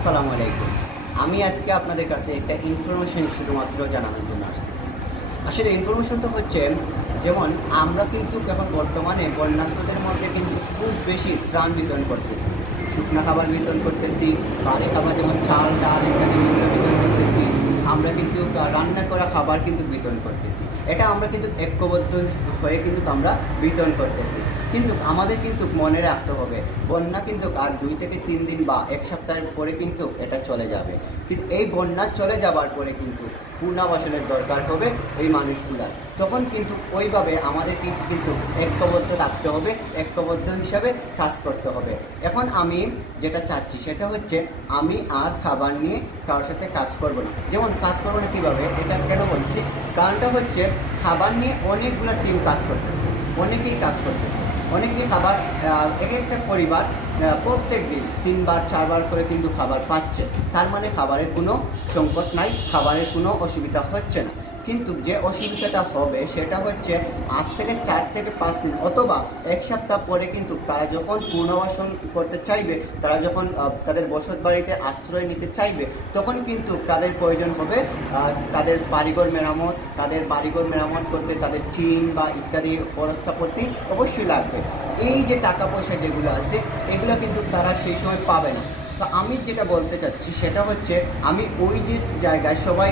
আসসালামু আলাইকুম। আমি আজকে আপনাদের কাছে একটা ইনফরমেশন শুধুমাত্র জানানোর জন্য আসতেছি। আসলে ইনফরমেশনটা হচ্ছে, যেমন আমরা কিন্তু এখন বর্তমানে বন্যার্থদের মধ্যে কিন্তু খুব বেশি ত্রাণ বিতরণ করতেছি, শুকনা খাবার বিতরণ করতেছি, বাড়ি খাবার যেমন চাল ডাল ইত্যাদি বিতরণ করতেছি। আমরা কিন্তু রান্না করা খাবার কিন্তু বিতরণ করতেছি। এটা আমরা কিন্তু ঐক্যবদ্ধ হয়ে কিন্তু আমরা বিতরণ করতেছি। কিন্তু আমাদের কিন্তু মনে রাখতে হবে, বন্যা কিন্তু আর 2 থেকে 3 দিন বা 1 সপ্তাহের পরে কিন্তু এটা চলে যাবে। কিন্তু এই বন্যা চলে যাবার পরে কিন্তু পুনর্বাসনের দরকার হবে এই মানুষগুলার। তখন কিন্তু ওইভাবে আমাদেরকে কিন্তু ঐক্যবদ্ধ থাকতে হবে, ঐক্যবদ্ধ হিসাবে কাজ করতে হবে। এখন আমি যেটা চাচ্ছি সেটা হচ্ছে, আমি আর খাবার নিয়ে কারোর সাথে কাজ করব না। যেমন কাজ করবো না কীভাবে, এটা কেন বলছি, কারণটা হচ্ছে খাবার নিয়ে অনেকগুলো টিম কাজ করতেছে, অনেকেই কাজ করতেছে, অনেকেই খাবার এক একটা পরিবার প্রত্যেক দিন 3 বার 4 বার করে কিন্তু খাবার পাচ্ছে। তার মানে খাবারের কোনো সংকট নাই, খাবারের কোনো অসুবিধা হচ্ছে না। কিন্তু যে অসুবিধাটা হবে সেটা হচ্ছে, আজ থেকে 4 থেকে 5 দিন অথবা 1 সপ্তাহ পরে কিন্তু তারা যখন পুনর্বাসন করতে চাইবে, তারা যখন তাদের বসত বাড়িতে আশ্রয় নিতে চাইবে, তখন কিন্তু তাদের প্রয়োজন হবে তাদের বাড়িঘর মেরামত। তাদের বাড়িঘর মেরামত করতে তাদের টিন বা ইত্যাদি খরচাপাতি অবশ্যই লাগবে। এই যে টাকা পয়সা যেগুলো আছে, এগুলো কিন্তু তারা সেই সময় পাবে না। তো আমি যেটা বলতে চাচ্ছি সেটা হচ্ছে, আমি ওই যে জায়গায় সবাই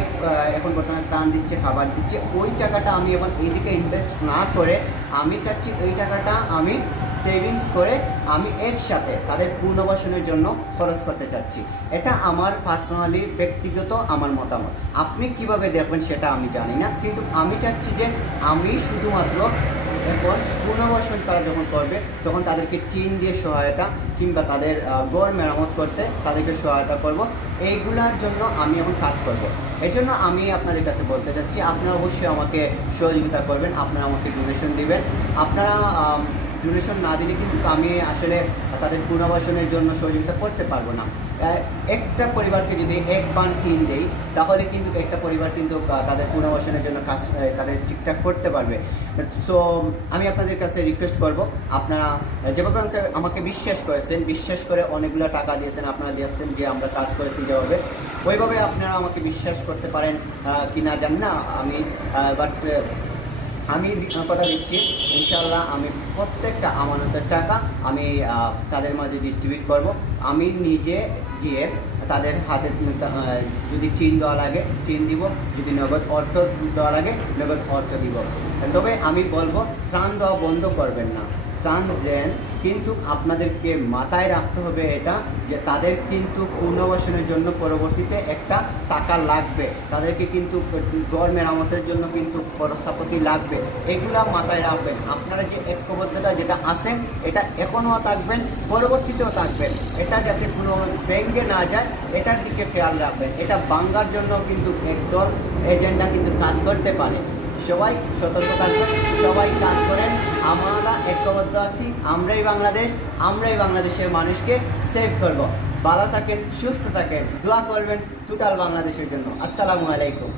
এখন বর্তমানে ত্রাণ দিচ্ছে, খাবার দিচ্ছে, ওই টাকাটা আমি এখন এইদিকে ইনভেস্ট না করে আমি চাচ্ছি ওই টাকাটা আমি সেভিংস করে আমি একসাথে তাদের পুনর্বাসনের জন্য খরচ করতে চাচ্ছি। এটা আমার পার্সোনালি ব্যক্তিগত আমার মতামত। আপনি কিভাবে দেখবেন সেটা আমি জানি না, কিন্তু আমি চাচ্ছি যে আমি শুধুমাত্র এখন পুনর্বাসন তারা যখন করবে তখন তাদেরকে টিন দিয়ে সহায়তা কিংবা তাদের ঘর মেরামত করতে তাদেরকে সহায়তা করব। এইগুলার জন্য আমি এখন কাজ করব। এই জন্য আমি আপনাদের কাছে বলতে চাচ্ছি, আপনারা অবশ্যই আমাকে সহযোগিতা করবেন, আপনারা আমাকে ডোনেশন দিবেন। আপনারা ডোনেশন না দিলে কিন্তু আমি আসলে তাদের পুনর্বাসনের জন্য সহযোগিতা করতে পারবো না। একটা পরিবারকে যদি 1 বান টিন দেই, তাহলে কিন্তু একটা পরিবার কিন্তু তাদের পুনর্বাসনের জন্য কাজ তাদের ঠিকঠাক করতে পারবে। সো আমি আপনাদের কাছে রিকোয়েস্ট করব, আপনারা যেভাবে আমাকে বিশ্বাস করেছেন, বিশ্বাস করে অনেকগুলো টাকা দিয়েছেন, আপনারা দিয়েছেন যে আমরা কাজ করেছি যেভাবে, ওইভাবে আপনারা আমাকে বিশ্বাস করতে পারেন কি না জানি না আমি, বাট আমি কথা দিচ্ছি ইনশাআল্লাহ আমি প্রত্যেকটা আমানতের টাকা আমি তাদের মাঝে ডিস্ট্রিবিউট করব। আমি নিজে গিয়ে তাদের হাতে যদি টিন দেওয়া লাগে টিন দিব, যদি নগদ অর্থ দেওয়া লাগে নগদ অর্থ দিব। তবে আমি বলবো, ত্রাণ দেওয়া বন্ধ করবেন না, ত্রাণ দেন, কিন্তু আপনাদেরকে মাথায় রাখতে হবে এটা যে তাদের কিন্তু পুনর্বাসনের জন্য পরবর্তীতে একটা টাকা লাগবে, তাদেরকে কিন্তু ঘর মেরামতের জন্য কিন্তু খরচাপাতি লাগবে। এগুলা মাথায় রাখবেন। আপনারা যে ঐক্যবদ্ধতা যেটা আছেন এটা এখনও থাকবেন, পরবর্তীতেও থাকবেন। এটা যাতে কোনো ভেঙে না যায় এটার দিকে খেয়াল রাখবেন। এটা ভাঙার জন্য কিন্তু একদল এজেন্ডা কিন্তু কাজ করতে পারে। সবাই সতর্ক থাকবেন, সবাই কাজ করেন। আমরা ঐক্যবদ্ধ আছি, আমরাই বাংলাদেশ, আমরাই বাংলাদেশের মানুষকে সেভ করব। ভালো থাকেন, সুস্থ থাকেন, দোয়া করবেন টোটাল বাংলাদেশের জন্য। আসসালামু আলাইকুম।